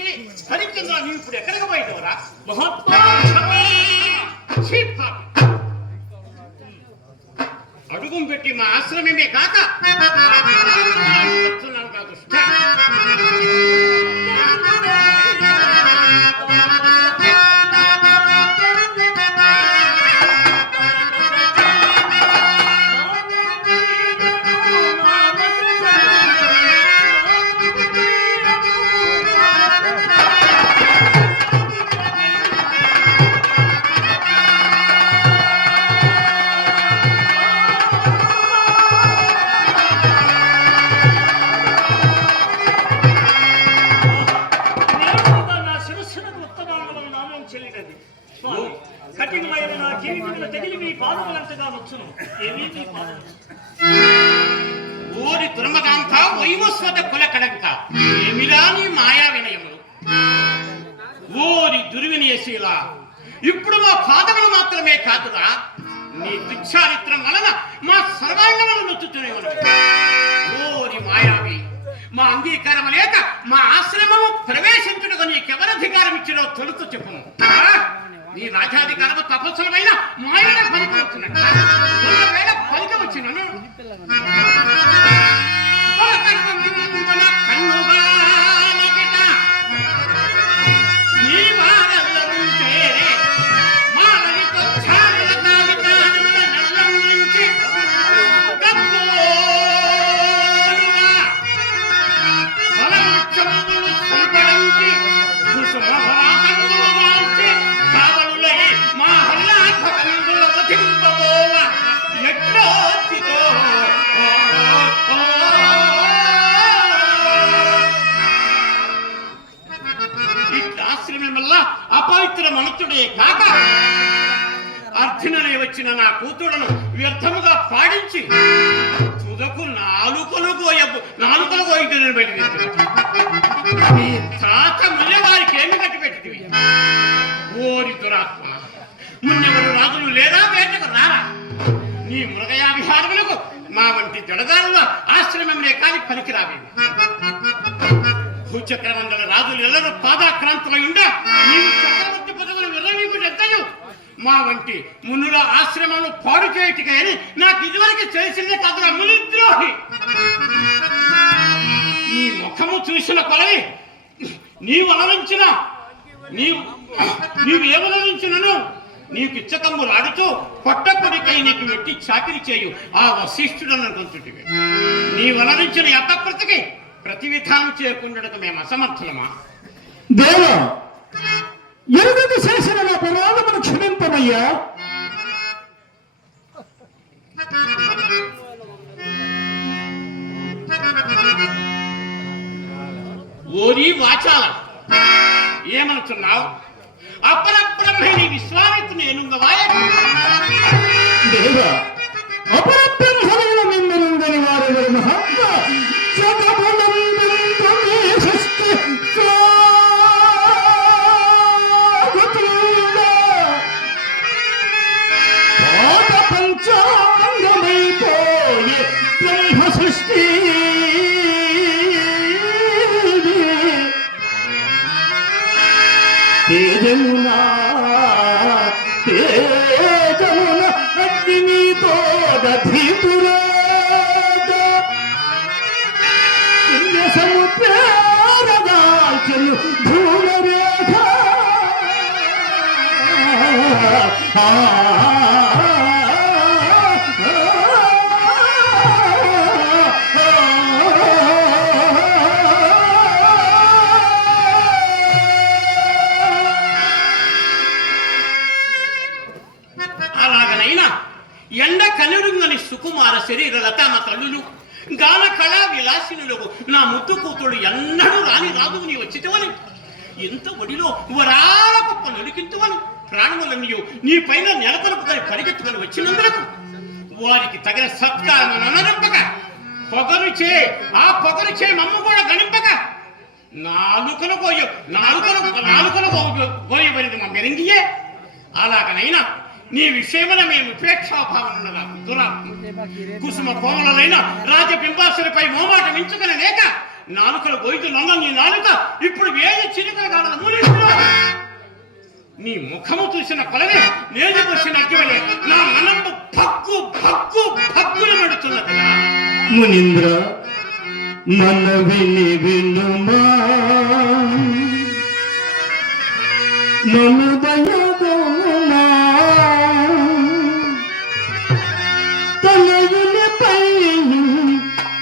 చూసి హరిశ్చంద్ర నీవు ఇప్పుడు ఎక్కడికి పోయినవరా. అడుగుం పెట్టి మా ఆశ్రమమే కాక కాదు. నీ రాజాధికారము తపస్సులమైన మాయల పలికి వచ్చిన వేళ పలికి వచ్చినను ఇట్లా వల్ల అపవిత్ర మనుషుడే కాక అర్జుననే వచ్చిన నా కూతురును వ్యర్థముగా పాడించి తుదకు నాలుకలు గోయబు నాలుకలు గోయిందని తాత ముల్లవారికి ఏమి కట్టి పెట్టివి ఓరి దురాత్మ మున్నెవరు రాజులు లేదా వేటకు రారా? నీ మృగయాభిహారములకు మా వంటి జడదారుల ఆశ్రమంలో కాని పనికిరావి భూచక్రమండల రాజులు ఎల్లరూ పాదాక్రాంతులై ఉండ నీవు చక్రవర్తి పదవులు విరవీగుటెత్తయు మా వంటి మునుల ఆశ్రమాలు పాడు చేయటికని నాకు ఇదివరకు తెలిసిందే కాదు మునిద్రోహి. ఈ ముఖము చూసిన కొలవి నీవు అనరించిన నీవు నీవు ఏమనరించినను నీకు ఇచ్చకమ్ములు ఆడుతూ పొట్టకొడికై నీకు వెట్టి చాకిరి చేయు ఆ వశిష్ఠుడు అనుకుంటుంటివి నీవు ఎట్ట అపకృతికి ప్రతి విధానం చేయకుండా మేము అసమర్థులమా? దేవ ఎరుగది చేసిన నా ప్రమాదమును క్షమింపమయ్యా. ఓరి వాచాల ఏమనుచున్నావు? అపరబ్రహ్మణి విశ్వామిత్రుని ఎనుగవాయ ఆ ననరింపక పొగరు చే ఆ పొగరు చే మమ్మ కూడా గణింపక నాలుకలు కోయ నాలుకలు నాలుకలు కోయబడింది మా మెరంగియే. అలాగనైనా నీ విషయమున మేము ఉపేక్షాభావం ఉన్నదా దురాత్మ కుసుమ కోమలైన రాజబింబాసులపై మోమాట మించుకుని లేక నాలుకలు గోయితులున్న నీ నాలుక ఇప్పుడు వేడి చిలుకలు కావాలి నీ ముఖము చూసిన కొలనే నేను వచ్చిన అగ్గివలే నా మనము పక్కు పక్కు పక్కున మడుతున్నదిగా మునింద్ర మన విని వినుమా నన్ను దయదోమా తనయునిపై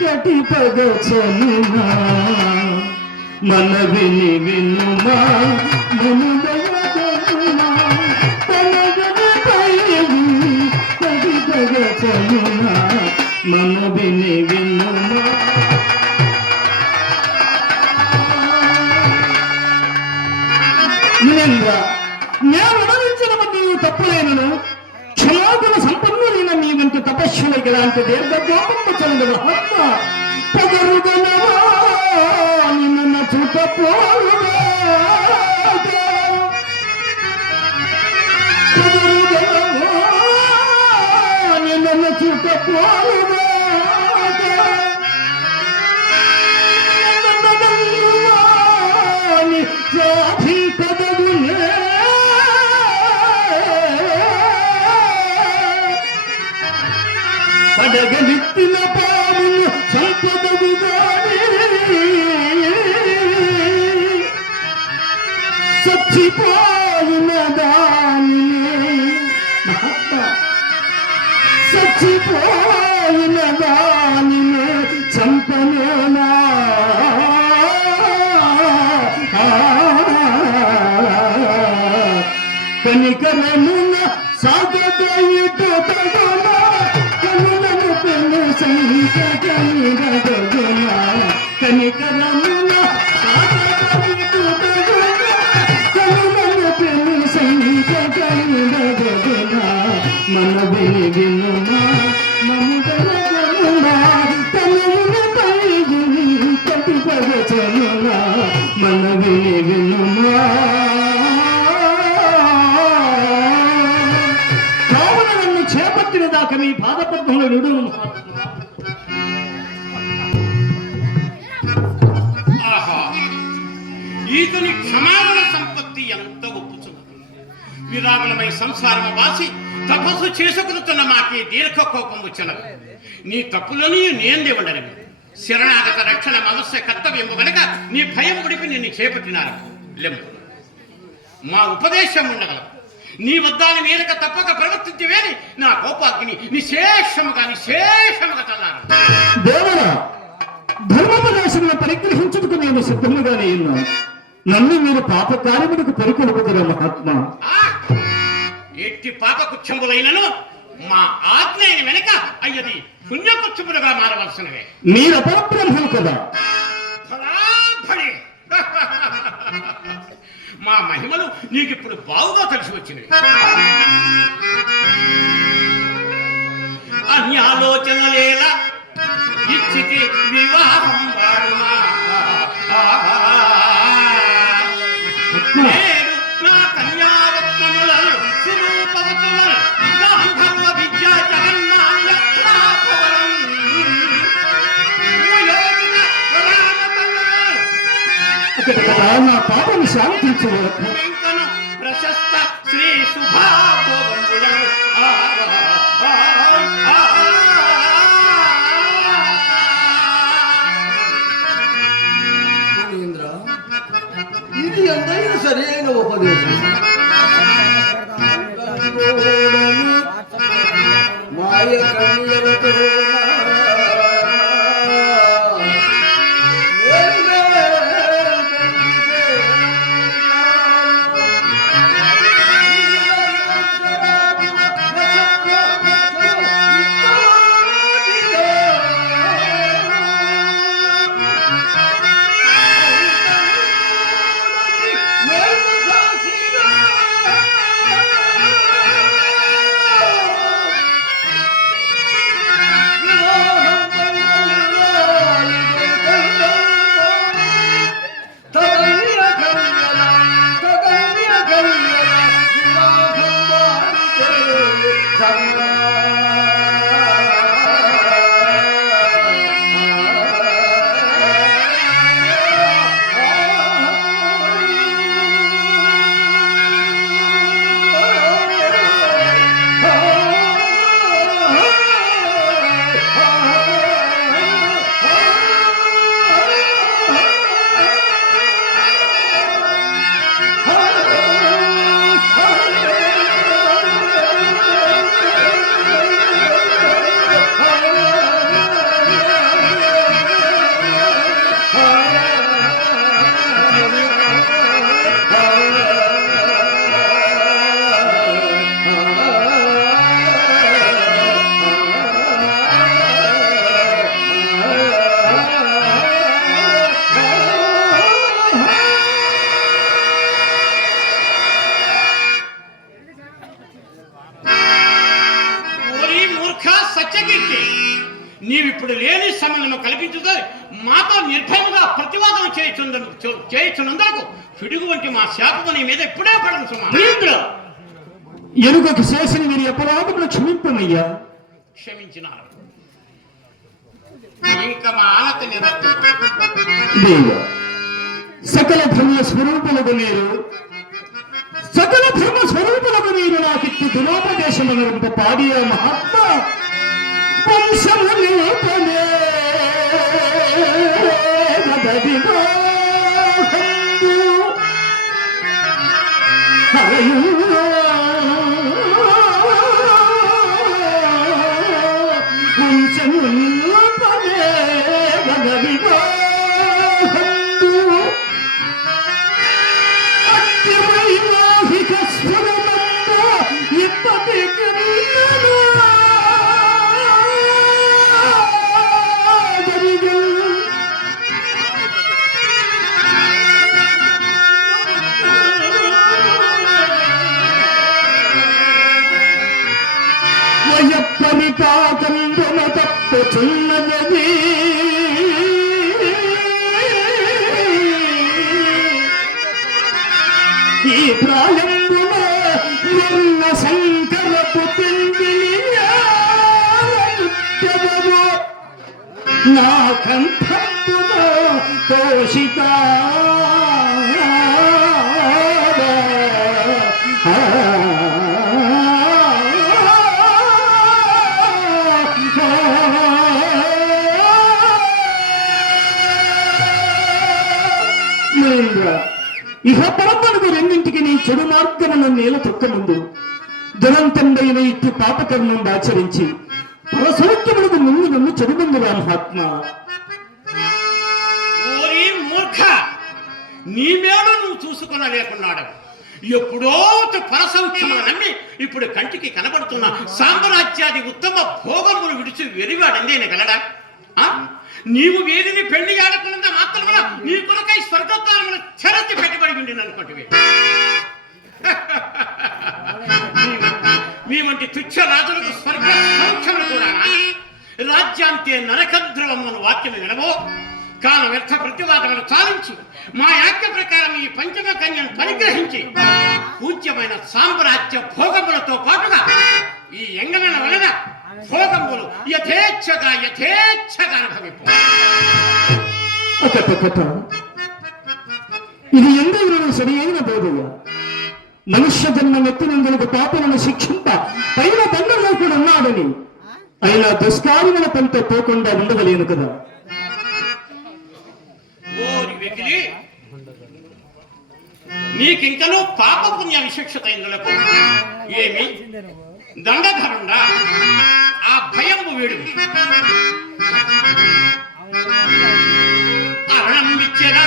కటి పగచనునా మన తపస్సులకి ఇలాంటి దీర్ఘోపము చంద్రుడు హత్మ పొగరుగలవా? నిన్న చుట పోలుగా నిన్న చచ్చిపోయిన దానిని చచ్చిపోయిన దానిని చంపనేనా కనికరమున చేపట్టిన మీ పాదపద్మములు విడును ఈతని క్షమాపణ సంపత్తి ఎంత ఒప్పుచున్నది. విరాగులమై సంసారము వాసి తపస్సు చేసుకుతున్న మాకి దీర్ఘ కోపం వచ్చినది నీ తప్పులని నేంది ఉండను శరణాగత రక్షణ మనస్య కర్తవ్యము కనుక నీ భయం ఉడిపి నిన్ను చేపట్టినారు. లెమ్ము. మా ఉపదేశం ఉండగలం నీ వద్దాని మీదక తప్పక ప్రవర్తించవేని నా కోపాగ్ని నిశేషముగా నిశేషముగా చల్లారు. దేవర ధర్మోపదేశమును పరిగ్రహించుటకు నేను సిద్ధముగానే ఉన్నాను నన్ను మీరు పాప కార్యములకు పరికొలుపుతున్న మహాత్మా! ఎట్టి పాపకుచ్చములైనను మా ఆజ్ఞైన వెనక అయ్యది పుణ్యకుచ్చములుగా మారవలసినవే. మీరు అపరబ్రహ్మలు కదా. మా మహిమలు నీకిప్పుడు బావుగా కలిసి వచ్చినవి. అన్యాలోచనలేలా ఇచ్చితి వివాహం వాడుమా? నా పాపను శాంతించవరకు వెంకను ప్రశస్త శ్రీ శుభాభోగములను ఆ, ఆ, ఆ, ఆ. మునీంద్ర ఇది ఎంతైన సరి అయిన ఉపదేశం నిర్భయముగా ప్రతివాదన చేయుచుంద చేయుచున్నందుకు పిడుగు వంటి మా శాపము నీ మీద ఇప్పుడే పడదు సుమా. మహేంద్ర ఎరుగకు చేసిన వీరి అపరాధములు క్షమింపమయ్యా క్షమించినారు. ఇంకా మా ఆనత సకల ధర్మ స్వరూపులకు మీరు సకల ధర్మ స్వరూపులకు మీరు నాకిత్తు దురోపదేశములంత పాడియ మహాత్మ. వంశము వయప్పని పాకంబున తప్పుచున్నది ఈ ప్రాయంబున నిన్న శంకరపు పిండిలియాలనుత్యమము నా ఇహ పరమనుగు రెండింటికి నీ చెడు మార్గమును నేల తొక్కముందు. దురంతండైన ఇట్టు పాపకర్మం ఆచరించి పరసౌఖ్యములకు ముందు నన్ను చెడుమందురా మహాత్మ ఓరి మూర్ఖ నీ మీద నువ్వు చూసుకొనలేకున్నాడు ఎప్పుడో పరసౌఖ్యములు నమ్మి ఇప్పుడు కంటికి కనబడుతున్న సామ్రాజ్యాది ఉత్తమ భోగములు విడిచి వెరివాడందేనే నేను ఆ? నీవు వీరిని పెళ్ళి ఆడకున్నంత మాత్రమున నీ కొరకై స్వర్గత్వారములు చెరచి పెట్టుబడి ఉండి అనుకుంటువి. మీ వంటి తుచ్చ రాజులకు స్వర్గ సౌఖ్యములు కూడా రాజ్యాంతే నరకద్రవమ్మను వినవో కాను వ్యర్థ ప్రతివాదములు చాలించి మా యాజ్ఞ ప్రకారం ఈ పంచమ కన్యను పరిగ్రహించి పూజ్యమైన సామ్రాజ్య భోగములతో పాటుగా ఈ ఎంగనల వలన యథేచ్ఛగా యథేచ్ఛగా అనుభవింపు. ఇది ఎందుకు సరి అయిన బోధయ మనుష్య జన్మ ఎత్తినందులకు పాపలను శిక్షింప పైన బంధంలో కూడా ఉన్నాడని. అయినా దుష్కార్యముల పంట పోకుండా ఉండవలేను కదా. నీకింకనూ పాపపుణ్య విశిక్షత ఇందులకు. ఏమి? దండధరుండా భయము వీడు. అరణం ఇచ్చేదా?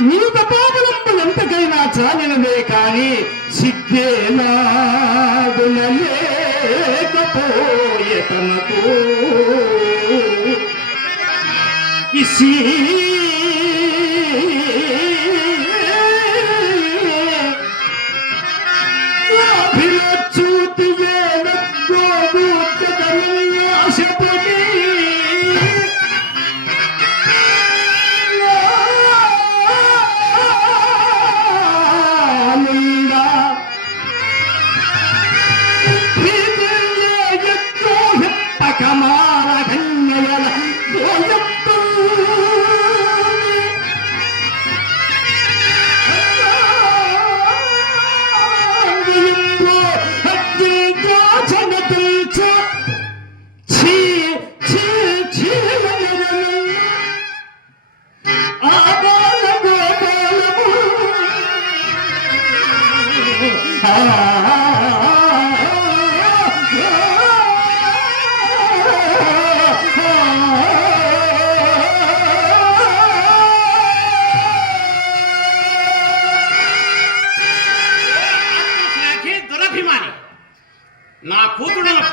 నీ తపాబలంపు ఎంతకైనా చాలినదే కాని సిద్ధే లేకపోయే తనకు. ఇసి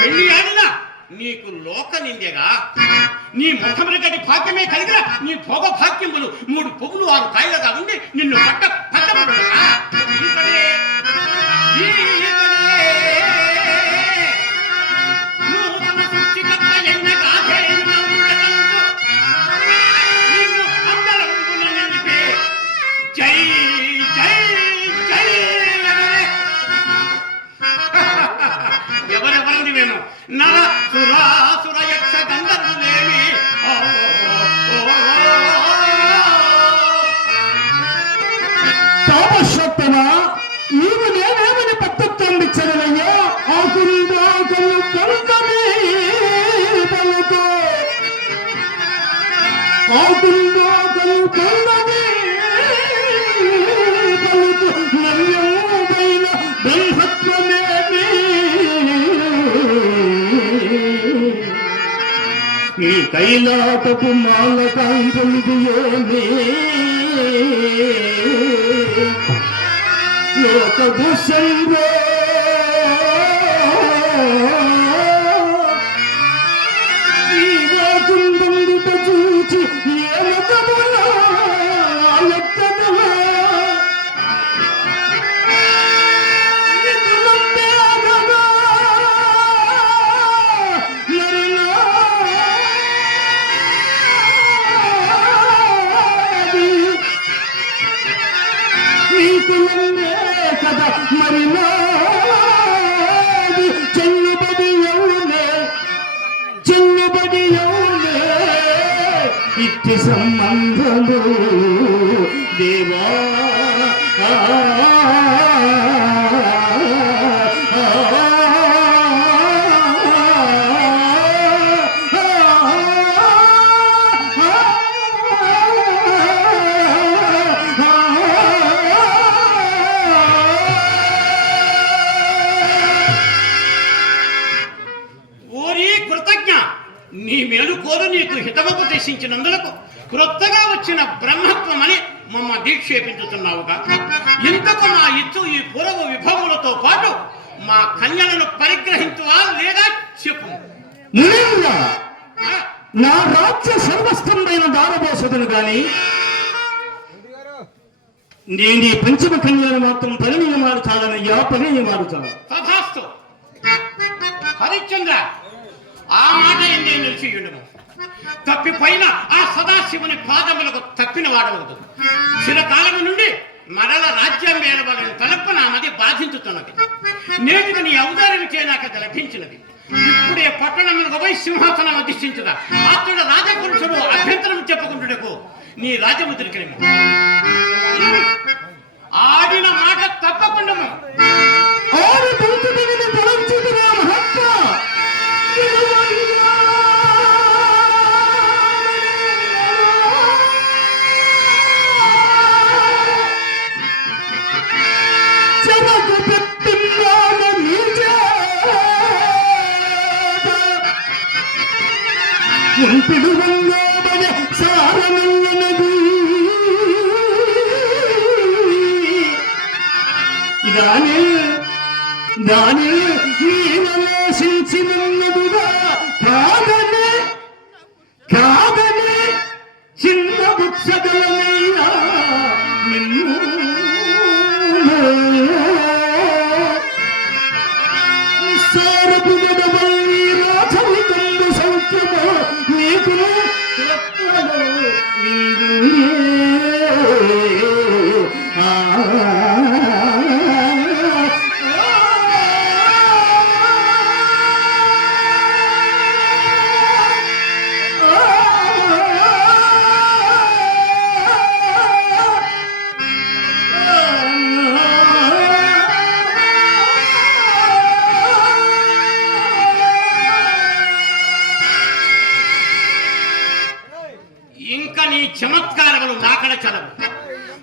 పెళ్ళి ఆడినా నీకు లోక నిందెగా నీ ముఖమున గడి భాగ్యమే కలిగిన నీ భోగ భాగ్యములు మూడు పొగులు ఆరు కాయలుగా ఉండి నిన్ను పట్ట పట్టబడుగా ఈ కైలాటపు మాల కాంతులు ఏమే లోక భూషణ్యో ఈ వాకుంబందుట చూచి నేను ఈ పంచమ కన్యను మాత్రం పరిణయమాడు చాలనయ్యా పరిణయమాడు మారుతాను. తథాస్తు. హరిశ్చంద్ర ఆ మాట ఎందే నిలిచియుండము తప్పిపోయిన ఆ సదాశివుని పాదములకు తప్పిన వాడవద్దు. చిరకాలం నుండి మరల రాజ్యం వేలవలని తలపు నా మది బాధించుతున్నది. నేటికి నీ ఔదార్యం చే లభించినది. ఇప్పుడే పట్టణములకు పోయి సింహాసనం అధిష్ఠించదా అతడు రాజపురుషుడు అభ్యంతరం చెప్పుకుంటుడకు నీ రాజముద్రికి ఆడిన మాట తప్పకుండా ఆరు Mm-hmm.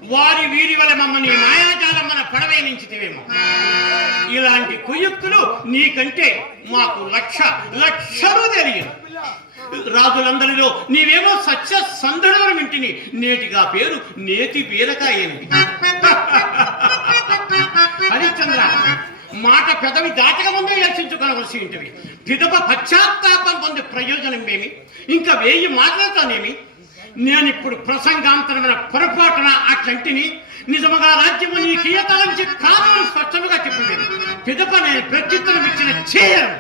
వారి వీరి వల్ల మమ్మల్ని మాయాజాలం మన పడవే నుంచితివేమో. ఇలాంటి కుయుక్తులు నీకంటే మాకు లక్ష లక్షలు తెలియదు. రాజులందరిలో నీవేమో సత్య సందడులను వింటిని నేటిగా పేరు నేతి బీరకాయేమిటి హరిశ్చంద్ర మాట పెదవి దాటక ముందే రక్షించుకోవలసి ఉంటుంది పిదప పశ్చాత్తాపం పొందే ప్రయోజనం ఏమి? ఇంకా వేయి మాటలతోనేమి నేను ఇప్పుడు ప్రసంగాంతరమైన పొరపాటున అట్లంటిని నిజముగా రాజ్యము ఈ కీయతలంచి కారణం స్పష్టముగా చెప్పింది పిదప నేను ప్రత్యుత్తరం ఇచ్చిన చేయను